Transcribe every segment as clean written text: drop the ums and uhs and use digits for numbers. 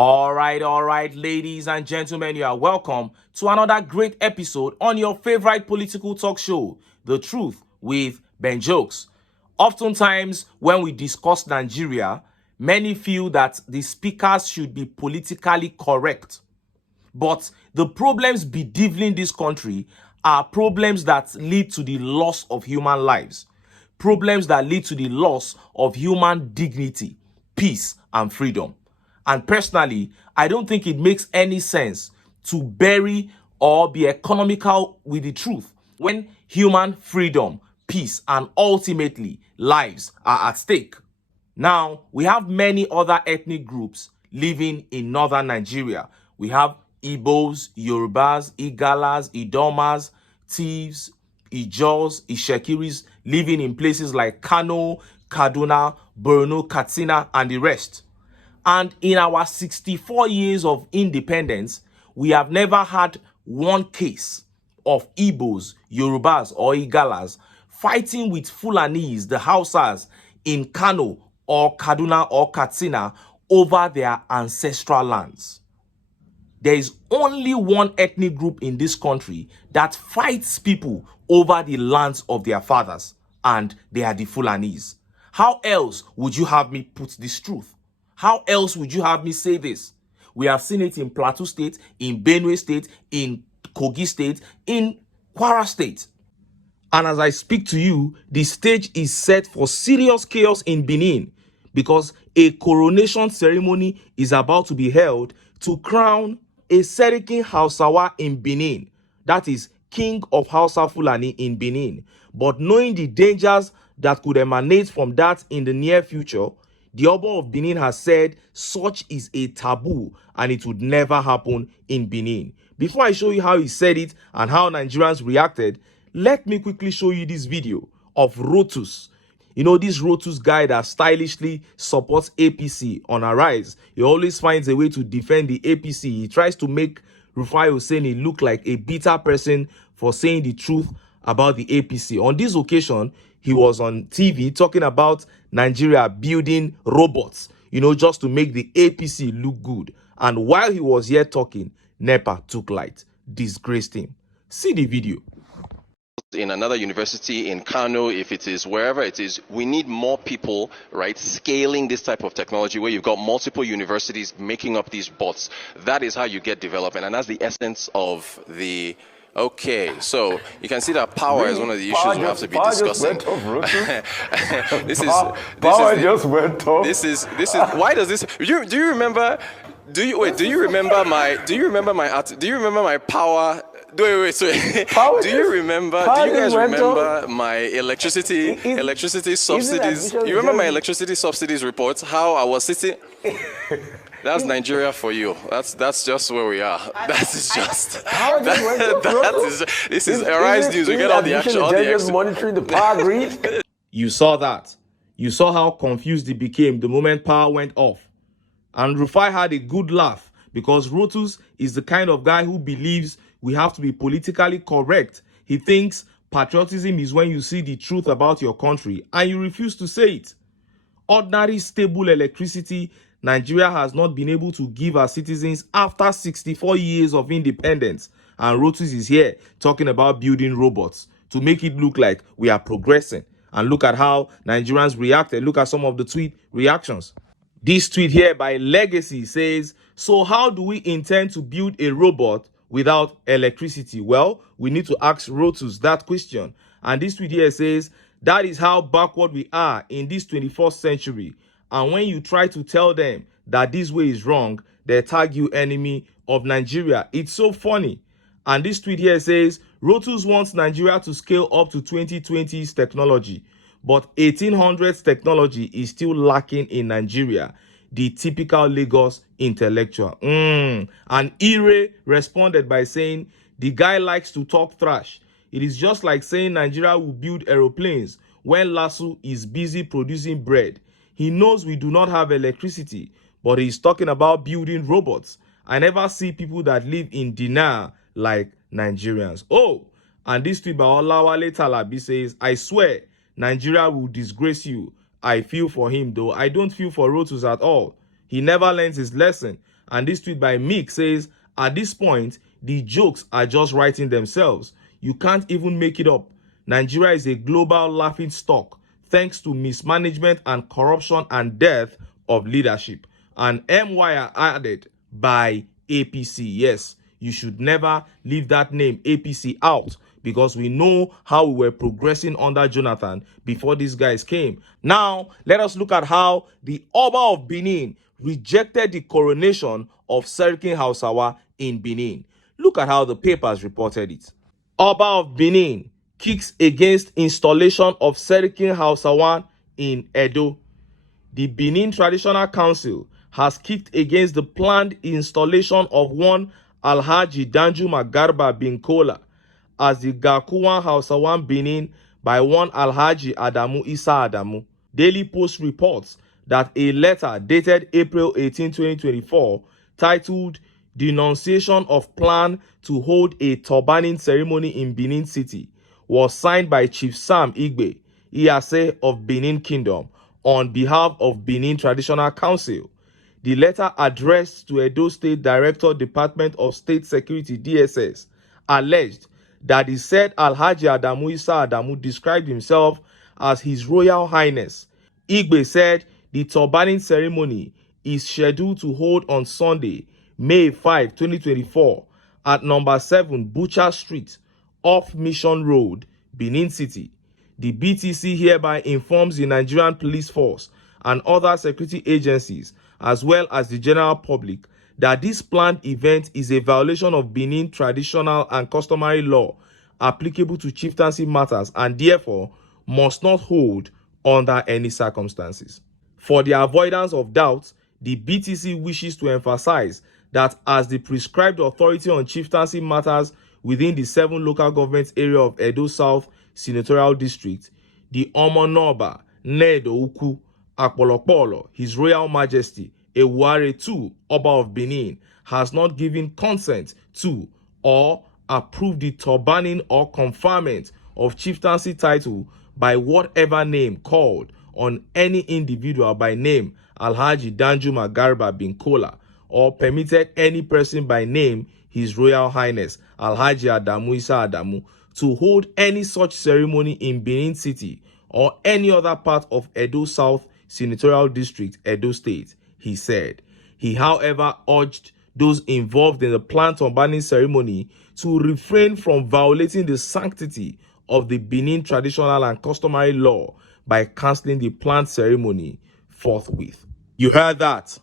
All right, ladies and gentlemen, you are welcome to another great episode on your favorite political talk show, The Truth with Ben Jokes. Oftentimes, when we discuss Nigeria, many feel that the speakers should be politically correct. But the problems bedeviling this country are problems that lead to the loss of human lives, problems that lead to the loss of human dignity, peace, and freedom. And personally, I don't think it makes any sense to bury or be economical with the truth when human freedom, peace, and ultimately lives are at stake. Now, we have many other ethnic groups living in northern Nigeria. We have Igbos, Yorubas, Igalas, Idomas, Thieves, Ijaws, Ishekiris living in places like Kano, Kaduna, Borno, Katsina, and the rest. And in our 64 years of independence, we have never had one case of Igbos, Yorubas, or Igalas fighting with Fulanis, the Hausas, in Kano or Kaduna or Katsina over their ancestral lands. There is only one ethnic group in this country that fights people over the lands of their fathers, and they are the Fulanis. How else would you have me put this truth? How else would you have me say this? We have seen it in Plateau State, in Benue State, in Kogi State, in KWARA State. And as I speak to you, the stage is set for serious chaos in Benin because a coronation ceremony is about to be held to crown a Serikin Hausawa in Benin. That is King of Hausa Fulani in Benin. But knowing the dangers that could emanate from that in the near future, the Oba of Benin has said such is a taboo and it would never happen in Benin. Before I show you how he said it and how Nigerians reacted, let me quickly show you this video of Rotus. You know, this Rotus guy that stylishly supports APC on a rise. He always finds a way to defend the APC. He tries to make Rufai Hosseini look like a bitter person for saying the truth about the APC. On this occasion, he was on TV talking about Nigeria building robots, you know, just to make the APC look good. And while he was here talking, NEPA took light, disgraced him. See the video. In another university in Kano, if it is wherever it is, we need more people, right, scaling this type of technology where you've got multiple universities making up these bots. That is how you get development, and that's the essence of the... Okay, so you can see that power is one of the issues we have to be discussing. This is why does this? Do you remember? Do you remember my power? Do you guys remember my electricity subsidies? You remember my electricity subsidies reports? How I was sitting. That's Nigeria for you. That's just where we are. This is Arise News. We get all the action. Monitoring the power grid. You saw that. You saw how confused he became the moment power went off. And Rufai had a good laugh because Rotus is the kind of guy who believes we have to be politically correct. He thinks patriotism is when you see the truth about your country and you refuse to say it. Ordinary stable electricity Nigeria has not been able to give our citizens after 64 years of independence. And Rotus is here talking about building robots to make it look like we are progressing. And look at how Nigerians reacted. Look at some of the tweet reactions. This tweet here by Legacy says, so how do we intend to build a robot without electricity? Well, we need to ask Rotus that question. And this tweet here says, that is how backward we are in this 21st century. And when you try to tell them that this way is wrong, they tag you enemy of Nigeria. It's so funny. And this tweet here says, Rotus wants Nigeria to scale up to 2020's technology, but 1800s technology is still lacking in Nigeria. The typical Lagos intellectual. And Ire responded by saying, the guy likes to talk trash. It is just like saying Nigeria will build aeroplanes when Lasso is busy producing bread. He knows we do not have electricity, but he's talking about building robots. I never see people that live in denial like Nigerians. Oh, and this tweet by Olawale Talabi says, I swear, Nigeria will disgrace you. I feel for him though. I don't feel for Rotus at all. He never learns his lesson. And this tweet by Mick says, at this point, the jokes are just writing themselves. You can't even make it up. Nigeria is a global laughing stock thanks to mismanagement and corruption and death of leadership. And MY added by APC. Yes, you should never leave that name APC out because we know how we were progressing under Jonathan before these guys came. Now, let us look at how the Oba of Benin rejected the coronation of Serikin Hausawa in Benin. Look at how the papers reported it. Oba of Benin kicks against installation of Serikin Hausawa in Edo. The Benin Traditional Council has kicked against the planned installation of one Alhaji Danjuma Garba bin Kola as the Gakuwan Hausawan Benin by one Alhaji Adamu Isa Adamu. Daily Post reports that a letter dated April 18, 2024, titled Denunciation of Plan to Hold a Turbaning Ceremony in Benin City, was signed by Chief Sam Igbe, Iyase of Benin Kingdom, on behalf of Benin Traditional Council. The letter addressed to Edo State Director Department of State Security DSS alleged that the said Alhaji Adamu Isa Adamu described himself as His Royal Highness. Igbe said the turbaning ceremony is scheduled to hold on Sunday, May 5, 2024 at number 7 Butcher Street, off Mission Road, Benin City. The BTC hereby informs the Nigerian Police Force and other security agencies, as well as the general public, that this planned event is a violation of Benin traditional and customary law applicable to chieftaincy matters and therefore must not hold under any circumstances. For the avoidance of doubt, the BTC wishes to emphasize that as the prescribed authority on chieftaincy matters within the 7 local government area of Edo South Senatorial District, the Omonoba Nedo Uku Akpolokpolo, His Royal Majesty Ewuare II, Oba of Benin, has not given consent to or approved the turbaning or conferment of chieftaincy title by whatever name called on any individual by name Alhaji Danjuma Garba bin Kola, or permitted any person by name His Royal Highness Alhaji Adamu Isa Adamu to hold any such ceremony in Benin City or any other part of Edo South Senatorial District, Edo State, he said. He, however, urged those involved in the planned turbaning ceremony to refrain from violating the sanctity of the Benin traditional and customary law by cancelling the planned ceremony forthwith. You heard that?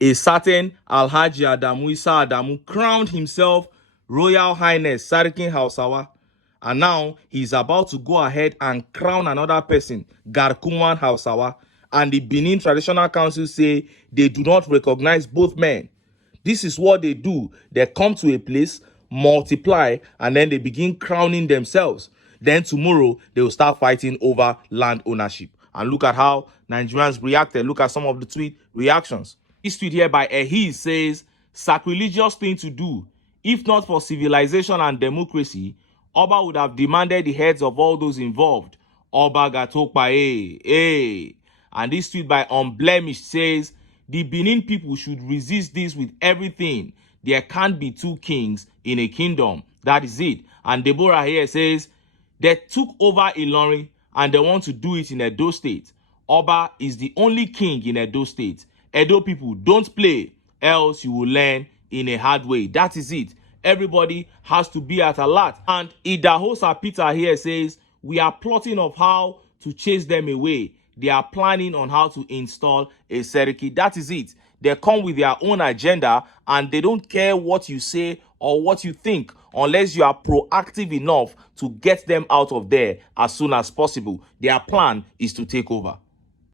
A certain Alhaji Adamu Isa Adamu crowned himself Royal Highness Serikin Hausawa, and now he's about to go ahead and crown another person, Garkuwan Hausawa, and the Benin Traditional Council say they do not recognize both men. This is what they do. They come to a place, multiply, and then they begin crowning themselves. Then tomorrow, they will start fighting over land ownership. And look at how Nigerians reacted. Look at some of the tweet reactions. This tweet here by Ehi says, sacrilegious thing to do. If not for civilization and democracy, Oba would have demanded the heads of all those involved. Oba Gatokpa, eh. And this tweet by Unblemished says, the Benin people should resist this with everything. There can't be 2 kings in a kingdom. That is it. And Deborah here says, they took over Ilorin and they want to do it in Edo State. Oba is the only king in Edo State. Edo people, don't play, else you will learn in a hard way. That is it. Everybody has to be at alert. And Idahosa Peter here says, we are plotting of how to chase them away. They are planning on how to install a Seriki. That is it. They come with their own agenda and they don't care what you say or what you think unless you are proactive enough to get them out of there as soon as possible. Their plan is to take over.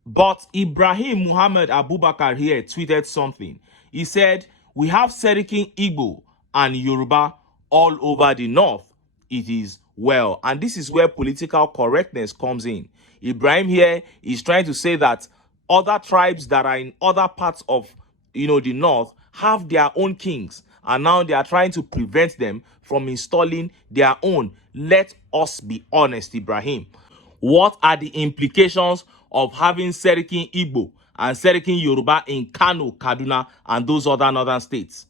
But Ibrahim Muhammad Abubakar here tweeted something. He said, we have Serikin Igbo and Yoruba all over the north. It is well. And this is where political correctness comes in. Ibrahim here is trying to say that other tribes that are in other parts of the north have their own kings, and now they are trying to prevent them from installing their own. Let us be honest, Ibrahim. What are the implications of having Serikin Igbo and Serikin Yoruba in Kano, Kaduna, and those other northern states?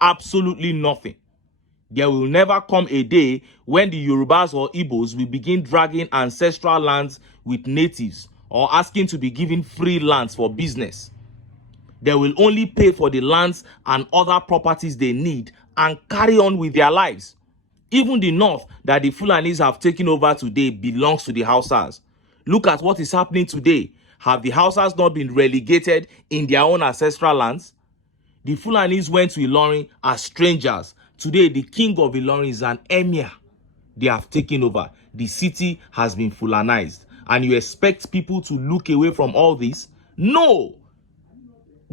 Absolutely nothing. There will never come a day when the Yorubas or Igbos will begin dragging ancestral lands with natives or asking to be given free lands for business. They will only pay for the lands and other properties they need and carry on with their lives. Even the north that the Fulanis have taken over today belongs to the Hausas. Look at what is happening today. Have the Hausas not been relegated in their own ancestral lands? The Fulanis went to Ilorin as strangers. Today, the king of Ilorin is an emir. They have taken over. The city has been Fulanized. And you expect people to look away from all this? No!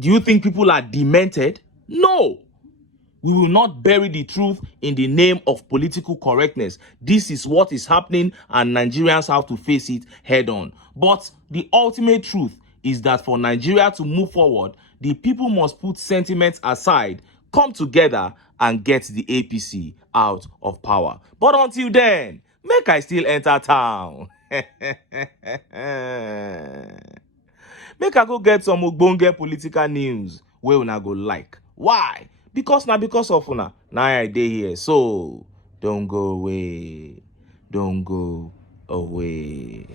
Do you think people are demented? No! We will not bury the truth in the name of political correctness. This is what is happening and Nigerians have to face it head on. But the ultimate truth is that for Nigeria to move forward, the people must put sentiments aside, come together and get the APC out of power. But until then, make I still enter town. Make I go get some ogbonge political news wey una go like. Why? Because of una. Now I dey here. So don't go away. Don't go away.